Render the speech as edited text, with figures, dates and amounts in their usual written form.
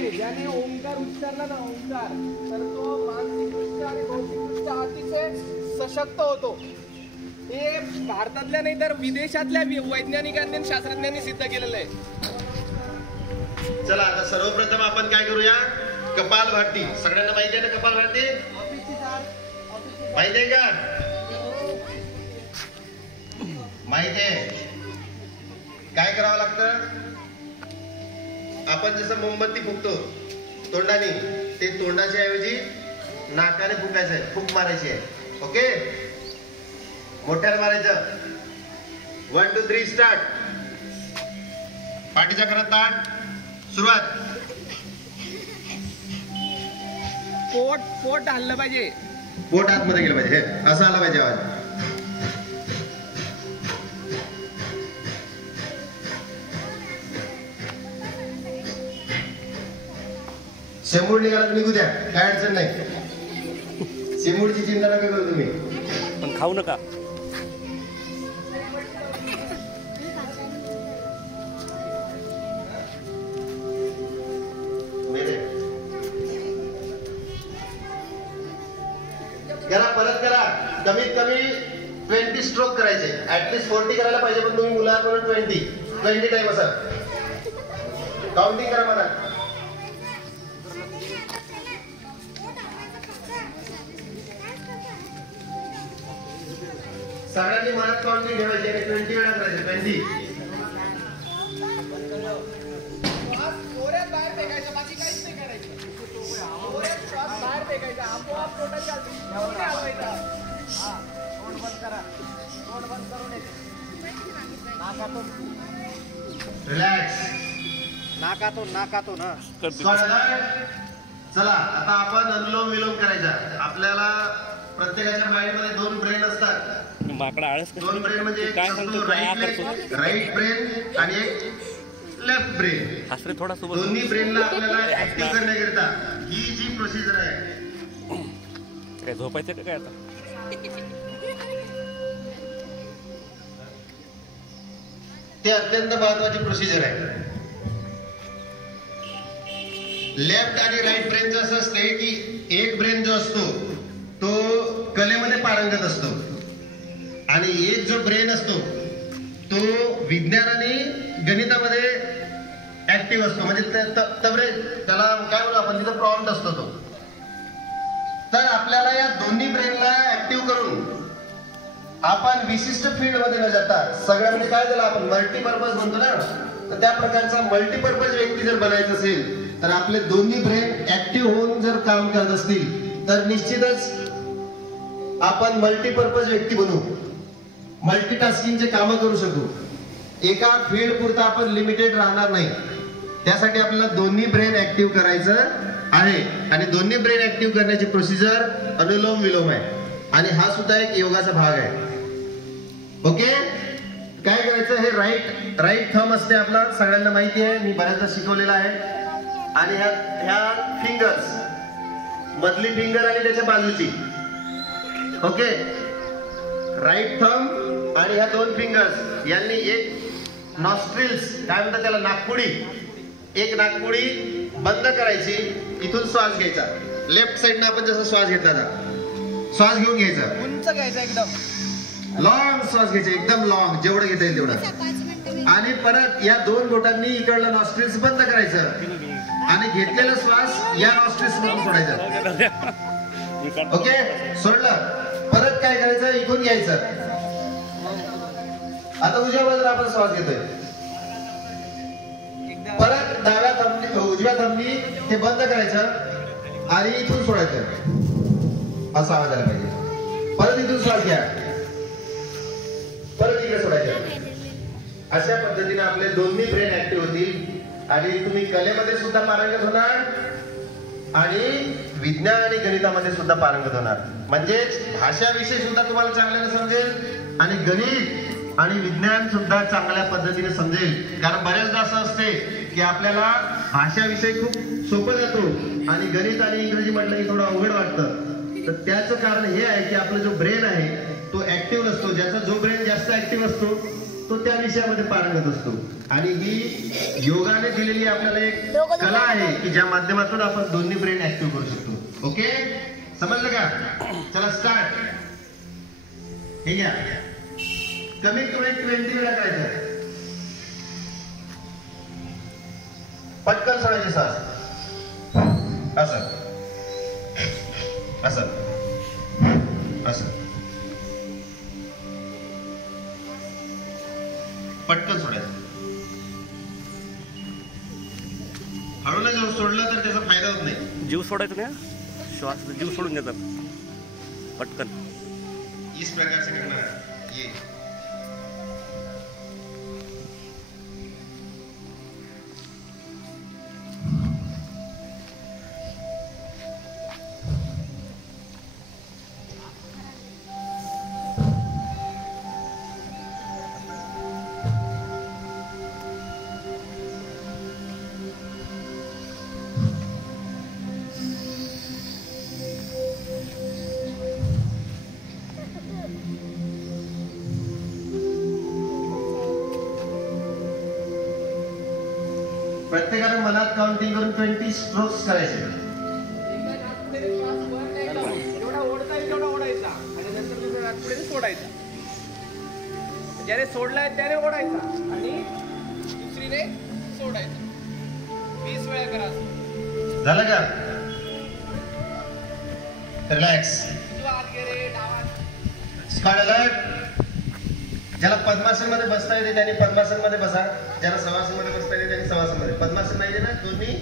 आहे ज्याने ओंकार उच्चारला ना ओंकार तर तो मानसिकदृष्ट्या आणि बौद्धिकदृष्ट्या अतिशय सशक्त होतो. हे भारतातल्या नाही तर विदेशातल्या वैज्ञानिकांनी आणि शास्त्रज्ञांनी सिद्ध केलेलं आहे. चला आता सर्वप्रथम आपण काय करूया, कपालभाती. सगळ्यांना माहिती आहे ना कपालभाती? माहिती आहे का? माहिती आहे. काय करावं लागतं, आपण जसं मोमबत्ती फुकतो तोंडाने, ते तोंडाच्या ऐवजी नाकाने फुकायचं आहे, फूक मारायची आहे. ओके, मोठ्याने मारायचं. 1 2 3 स्टार्ट. पाठीचा करा ताट, सुरुवात. पोट हल्लं पाहिजे, पोट आतमध्ये गेलं पाहिजे, हे असं आलं पाहिजे आवाज. शेंबूड निघाला निघू द्या, काय अडचण नाही. शेंबूडची चिंता नका करू तुम्ही, पण खाऊ नका. करा, परत करा. कमीत कमी 20 स्ट्रोक करायचे. ऍटलीस्ट 40 करायला पाहिजे, पण तुम्ही मुलांकडून 20 टाइम असं काउंटिंग करा मला. सगळ्यांनी मनात काउंटिंग ठेवायची आणि 20 वेळा करायचे. 20 बाहेर फेकायचं, बाकी काहीच नाही करायचं. बाहेर फेकायचं, आपोआप पोटात रिलॅक्स. नाकातो ना. चला आता आपण अनुलोम विलोम करायचा. आपल्याला प्रत्येकाच्या माइंड मध्ये 2 ब्रेन असतात. माकडा आळस 2 ब्रेन म्हणजे राईट ब्रेन आणि एक लेफ्ट ब्रेन. हासरे थोडा सोबत. दोन्ही ब्रेनला आपल्याला ऍक्टिव्ह करण्याकरिता ही जी प्रोसिजर आहे, काय झोपायचं का काय आता? ते अत्यंत महत्वाची प्रोसिजर आहे. लेफ्ट आणि राईट ब्रेनचं असं असते की एक ब्रेन जो असतो तो कलेमध्ये पारंगत असतो आणि एक जो ब्रेन असतो तो विज्ञान आणि गणितामध्ये ऍक्टिव्ह असतो. म्हणजे त्याला काय बोलू आपण, तिथं प्रॉम्प्ट असतो तो. तर आपल्याला या दोन्ही ब्रेनला ऍक्टिव्ह करून आपण विशिष्ट फील्ड मध्ये न जाता सगळ्यामध्ये काय झालं, आपण मल्टीपर्पज म्हणतो ना, तर त्या प्रकारचा मल्टीपर्पज व्यक्ती जर बनायचं असेल तर आपले दोन्ही ब्रेन ऍक्टिव्ह होऊन जर काम करत असतील तर निश्चितच आपण मल्टीपर्पज व्यक्ती बनू, मल्टीटास्किंगचे कामं करू शकू. एका फील्ड पुरता आपण लिमिटेड राहणार नाही. त्यासाठी आपल्याला दोन्ही ब्रेन ऍक्टिव्ह करायचं आहे आणि दोन्ही ब्रेन ऍक्टिव्ह करण्याची प्रोसिजर अनुलोम विलोम आहे आणि हा सुद्धा एक योगाचा भाग आहे. ओके, काय करायचं, हे राईट थंब असते आपला, सगळ्यांना माहिती आहे, मी बऱ्याचदा शिकवलेला आहे. आणि ह्या फिंगर्स, मधली फिंगर आणि त्याच्या बाजूची. ओके, राईट थंब आणि ह्या 2 फिंगर्स यांनी एक नॉस्ट्रिल्स काय म्हणतात त्याला, नाकपुडी, एक नाकपुडी बंद करायची. इथून श्वास घ्यायचा. लेफ्ट साइडनं आपण जसं श्वास घेतला ना, श्वास घेऊन घ्यायचा, उंच घ्यायचा, एकदम लॉंग श्वास घ्यायचा, एकदम लॉंग, जेवढं घेता येईल तेवढं. आणि परत या 2 बोटांनी इकडलं नॉस्ट्रिल्स बंद करायचं आणि घेतलेला श्वास या नॉस्ट्रिल्स मधून सोडायचा. ओके, सोडलं. परत काय करायचं, इकडून घ्यायचं. आता उजव्या बाजूला आपण श्वास घेतोय. परत डाव्या थंबनी, उजव्या थंबनी हे बंद करायचं आणि इथून सोडायचं. असा आवाज आला पाहिजे. परत इथून श्वास घ्या, परत इकडे सोडायचं. अशा पद्धतीने आपले दोन्ही ब्रेन ऍक्टिव्ह होतील आणि तुम्ही कलेमध्ये सुद्धा पारंगत होणार आणि विज्ञान आणि गणितामध्ये सुद्धा पारंगत होणार. म्हणजेच भाषाविषयी सुद्धा तुम्हाला चांगल्याने समजेल आणि गणित आणि विज्ञान सुद्धा चांगल्या पद्धतीने समजेल. कारण बऱ्याचदा असं असते की आपल्याला भाषाविषयी खूप सोपं जातो आणि गणित आणि इंग्रजी म्हटलं की थोडं अवघड वाटतं. तर त्याचं कारण हे आहे की आपला जो ब्रेन आहे तो ऍक्टिव्ह नसतो. ज्याचा जो ब्रेन जास्त ऍक्टिव्ह असतो तो त्या विषयामध्ये पारंगत असतो. आणि ही योगाने दिलेली आपल्याला एक कला आहे की ज्या माध्यमातून आपण दोन्ही ब्रेन ऍक्टिव्ह करू शकतो. ओके, समजलं का? चला स्टार्ट. हे घ्या, कमीत कमी 20 वेळा करायचं. पटकन सोडायची श्वास. असं असं असं पटकन सोडायचं. हळूला जेव्हा सोडलं तर त्याचा फायदा होत नाही. जीव सोडायचं नाही, श्वास जीव सोडून घेतात पटकन. इस प्रकार से करना है ये. प्रत्येकाने मनात काउंटिंग करून 20 स्ट्रोक्स करायचे. जेवढा ओढता येईल तेवढा ओढायचा आणि नंतर दुसऱ्या पुढे सोडायचा. ज्याने सोडलाय त्याने ओढायचा आणि दुसरीने सोडायचा. 20 वेळा करा. झालं का? रिलॅक्स. उजवा हात घे रे, डावा हात. Squat alert. ज्याला पद्मासन मध्ये बसता येते त्यांनी पद्मासन मध्ये बसा. ज्याला सवासन मध्ये बसता येते त्यांनी सवासन मध्ये. पद्मासन नाही ना, दोन्ही